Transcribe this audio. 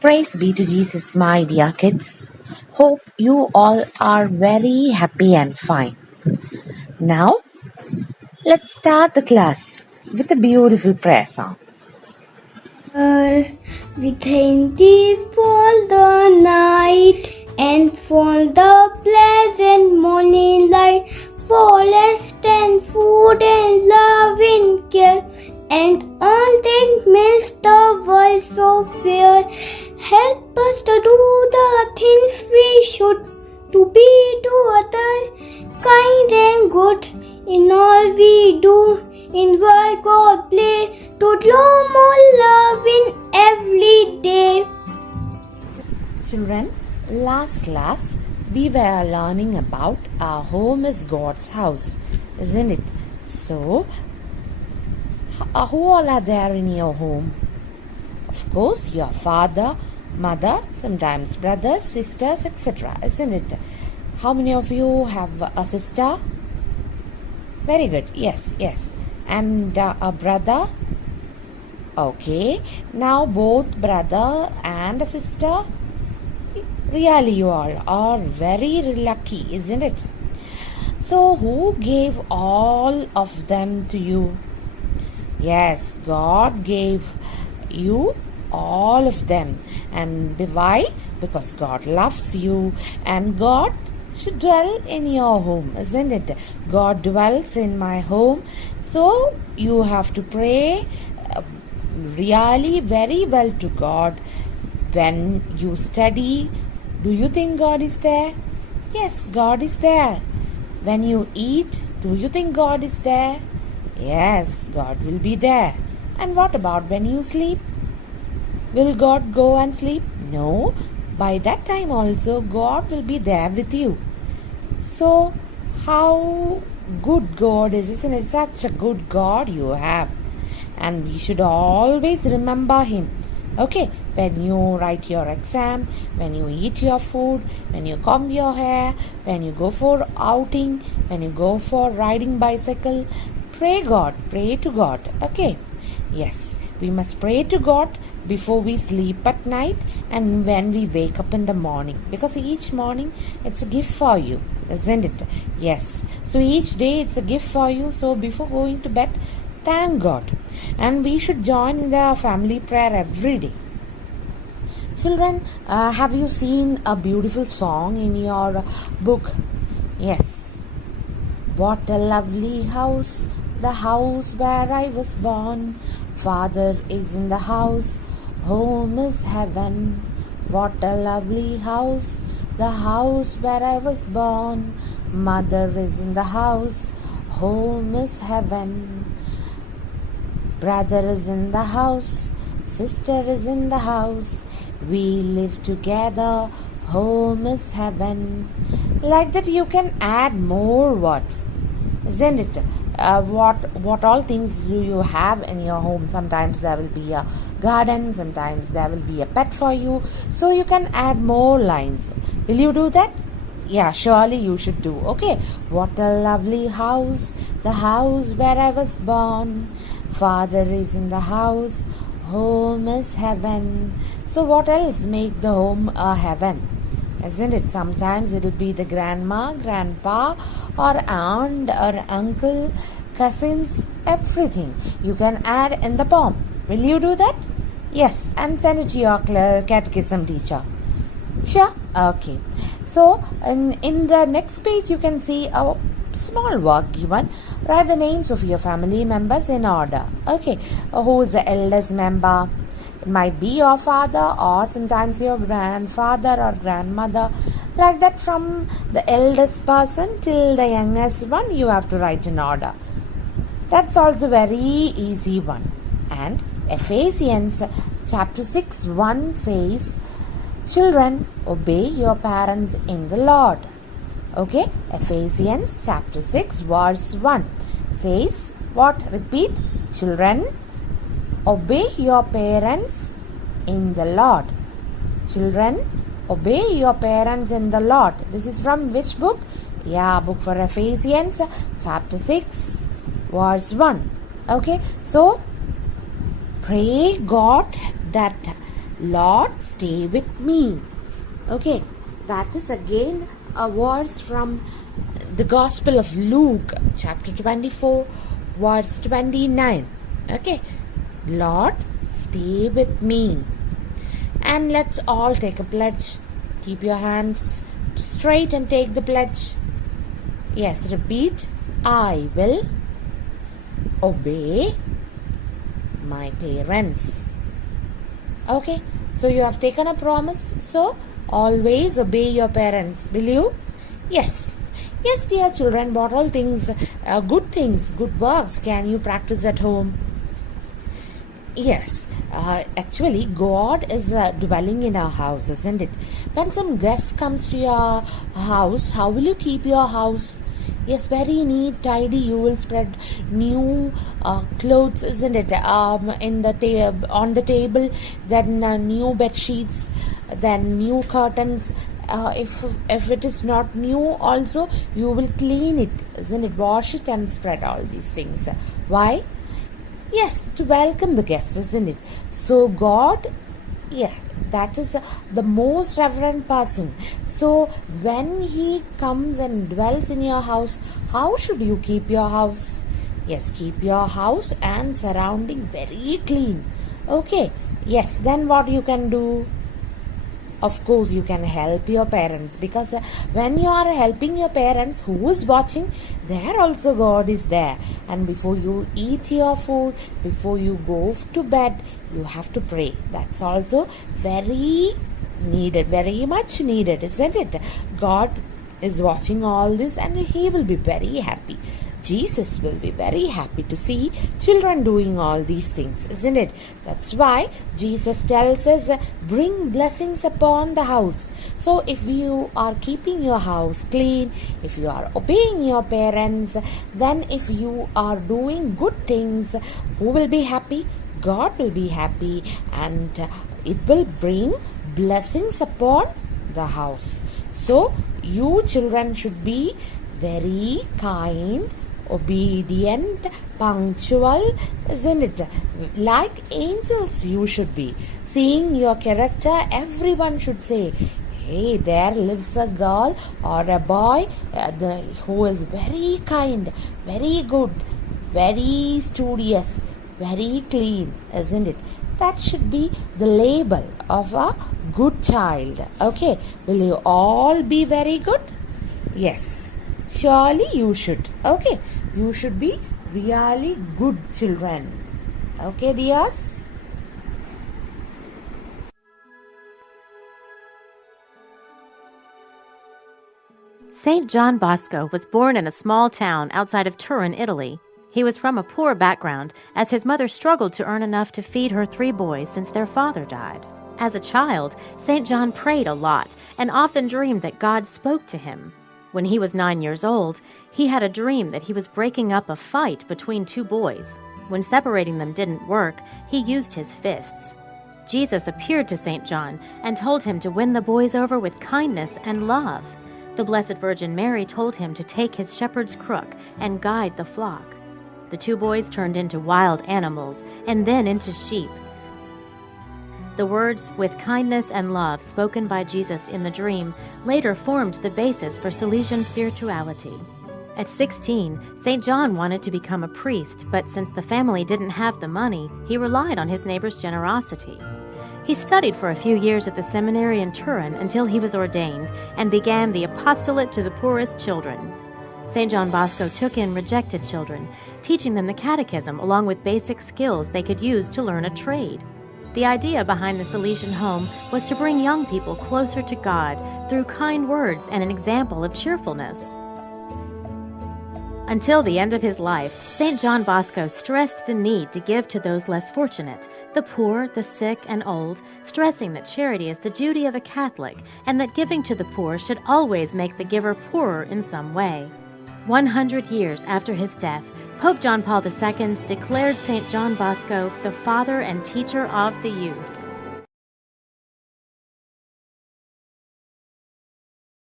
Praise be to Jesus, my dear kids. Hope you all are very happy and fine. Now, let's start the class with a beautiful prayer song. We thank thee for the night and for the pleasant morning light, for rest and food and love and care, and all that makes the world so fair. Help us to do the things we should, to be to others kind and good in all we do, in work or play, to draw more love in every day. Children, last class we were learning about our home is God's house, isn't it? So, who all are there in your home? Of course, your father, mother, sometimes brothers, sisters, etc., isn't it? How many of you have a sister? Very good. Yes. And a brother? Okay. Now both brother and a sister? Really, you all are very lucky, isn't it? So, who gave all of them to you? Yes, God gave you all of them. And why? Because God loves you and God should dwell in your home, isn't it? God dwells in my home. So you have to pray really very well to God. When you study, do you think God is there? Yes, God is there. When you eat, do you think God is there? Yes, God will be there. And what about when you sleep? Will God go and sleep? No. By that time also, God will be there with you. So, how good God is, isn't it? Such a good God you have. And we should always remember Him. Okay, when you write your exam, when you eat your food, when you comb your hair, when you go for outing, when you go for riding bicycle, pray to God. Okay, yes, we must pray to God before we sleep at night and when we wake up in the morning, because each morning it's a gift for you, isn't it? Yes, so each day it's a gift for you. So before going to bed, thank God. And we should join in the family prayer every day. Children, have you seen a beautiful song in your book? Yes. What a lovely house, the house where I was born. Father is in the house, home is heaven. What a lovely house, the house where I was born. Mother is in the house, home is heaven. Brother is in the house, sister is in the house. We live together, home is heaven. Like that you can add more words, isn't it? What all things do you have in your home? Sometimes there will be a garden, sometimes there will be a pet for you. So you can add more lines. Will you do that? Yeah, surely you should do. Okay. What a lovely house, the house where I was born. Father is in the house, home is heaven. So what else make the home a heaven? Isn't it? Sometimes it will be the grandma, grandpa, or aunt, or uncle, cousins, everything. You can add in the poem. Will you do that? Yes, and send it to your catechism teacher. Sure? Okay. So, in the next page, you can see a small work given. Write the names of your family members in order. Okay. Who is the eldest member? It might be your father or sometimes your grandfather or grandmother. Like that, from the eldest person till the youngest one, you have to write in order. That's also very easy one. And Ephesians chapter 6:1 says, children, obey your parents in the Lord. Okay, Ephesians chapter 6 verse 1 says what? Repeat. Children, obey your parents in the Lord. Children, obey your parents in the Lord. This is from which book? Yeah, book for Ephesians chapter 6 verse 1. Okay, so pray God that Lord, stay with me. Okay, that is again a verse from the Gospel of Luke, chapter 24, verse 29. Okay, Lord, stay with me. And let's all take a pledge. Keep your hands straight and take the pledge. Yes, repeat. I will obey my parents. Okay, so you have taken a promise. So, always obey your parents. Will you? Yes. Yes, dear children, what all things, good works can you practice at home? Yes, actually God is dwelling in our house, isn't it? When some guest comes to your house, how will you keep your house? Yes, very neat, tidy. You will spread new clothes, isn't it? On the table, then new bed sheets, then new curtains. If it is not new, also you will clean it, isn't it? Wash it and spread all these things. Why? Yes, to welcome the guest, isn't it? So God, that is the most reverend person. So when he comes and dwells in your house, how should you keep your house? Yes, keep your house and surrounding very clean. Okay, yes, then what you can do? Of course, you can help your parents, because when you are helping your parents, who is watching? There also God is there. And before you eat your food, before you go to bed, you have to pray. That's also very needed, very much needed, isn't it? God is watching all this and He will be very happy. Jesus will be very happy to see children doing all these things, isn't it? That's why Jesus tells us, bring blessings upon the house. So if you are keeping your house clean, if you are obeying your parents, then if you are doing good things, who will be happy? God will be happy, and it will bring blessings upon the house. So you children should be very kind, obedient, punctual, isn't it? Like angels you should be. Seeing your character, everyone should say, hey, there lives a girl or a boy who is very kind, very good, very studious, very clean, isn't it? That should be the label of a good child. Okay, will you all be very good? Yes, surely you should. Okay, you should be really good children. Okay, dears? St. John Bosco was born in a small town outside of Turin, Italy. He was from a poor background, as his mother struggled to earn enough to feed her 3 boys since their father died. As a child, St. John prayed a lot and often dreamed that God spoke to him. When he was 9 years old, he had a dream that he was breaking up a fight between 2 boys. When separating them didn't work, he used his fists. Jesus appeared to St. John and told him to win the boys over with kindness and love. The Blessed Virgin Mary told him to take his shepherd's crook and guide the flock. The 2 boys turned into wild animals and then into sheep. The words, with kindness and love, spoken by Jesus in the dream, later formed the basis for Salesian spirituality. At 16, St. John wanted to become a priest, but since the family didn't have the money, he relied on his neighbor's generosity. He studied for a few years at the seminary in Turin until he was ordained and began the apostolate to the poorest children. St. John Bosco took in rejected children, teaching them the Catechism along with basic skills they could use to learn a trade. The idea behind the Salesian home was to bring young people closer to God through kind words and an example of cheerfulness. Until the end of his life, St. John Bosco stressed the need to give to those less fortunate, the poor, the sick, and old, stressing that charity is the duty of a Catholic and that giving to the poor should always make the giver poorer in some way. 100 years after his death, Pope John Paul II declared St. John Bosco the father and teacher of the youth.